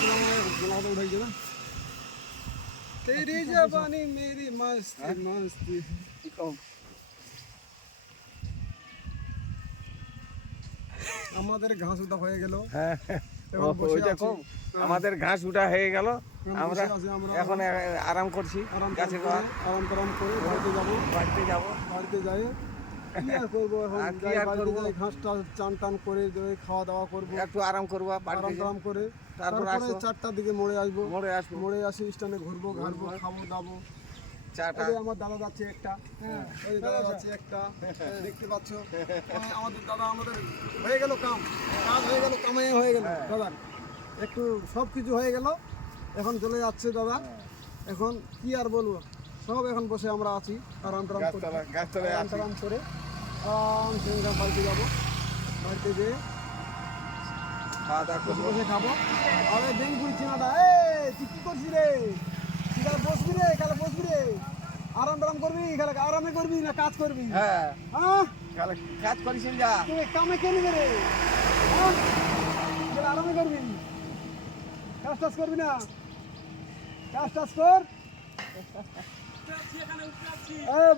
उठाई ना तेरी जवानी मेरी मस्ती मस्ती আমাদের ঘাস উঠা হয়ে গেল। হ্যাঁ ওইটা কম, আমাদের ঘাস উঠা হয়ে গেল, আমরা এখন আরাম করছি, আরাম গাছে আরাম করে বাড়িতে যাই কি আর করবো এখন, বাড়িতে যাই ঘাসটা চান টান করে খাওয়া দাওয়া করবো, একটু আরাম করবো, আরাম করে তারপরে 4টার দিকে মোড়ে আসি, স্ট্যান্ডে ঘুরবো খাবো দাবো। আমার দাদা যাচ্ছে একটা, ওই দাদা যাচ্ছে একটা, দেখতে পাচ্ছ আমাদের দাদা, আমাদের হয়ে গেল কাজ হয়ে গেল, কামাই হয়ে গেল দাদার, একটু সব কিছু হয়ে গেল, এখন চলে যাচ্ছে দাদা। এখন কি আর বলবো, সব এখন বসে আমরা আছি আরাম করে বাড়িতে যাবো, বাড়িতে যেয়ে খাওয়া দাওয়া বসে খাবো। আরে বেঙ্গুড়ি চিনাটা, তুই কি করছিস রে? তুই কালে বসবি রে, আরাম করবি, আরামে করবি না কাজ করবি? হ্যাঁ কাজ করিস যা, তুই কামে কে নিবে রে? আরামে করবি, কাজ টাজ করবি না, কাজ টাজ কর।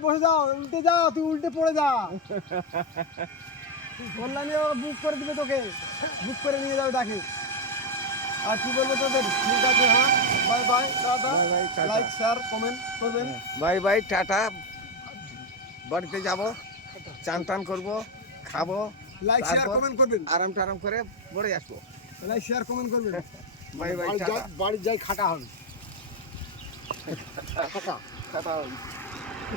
বসে যাও, উল্টে যাও, তুই উল্টে পড়ে যা, অনলাইনে বুক করে দিবে, তোকে বুক করে নিয়ে যাবে ডাকে। আর কি বলবো তোদের, ঠিক আছে, হ্যাঁ bye bye, tata, like share comment করবেন, বাই বাই টাটা। বাড়িতে যাব, চান টান করবো, খাবো, লাইক শেয়ার কমেন্ট করবেন, আরাম টারাম করে পরে আসবো। লাইক শেয়ার কমেন্ট করবেন। Bye bye tata. বাড়ি যাই খাটা হবে, খাটা হবে।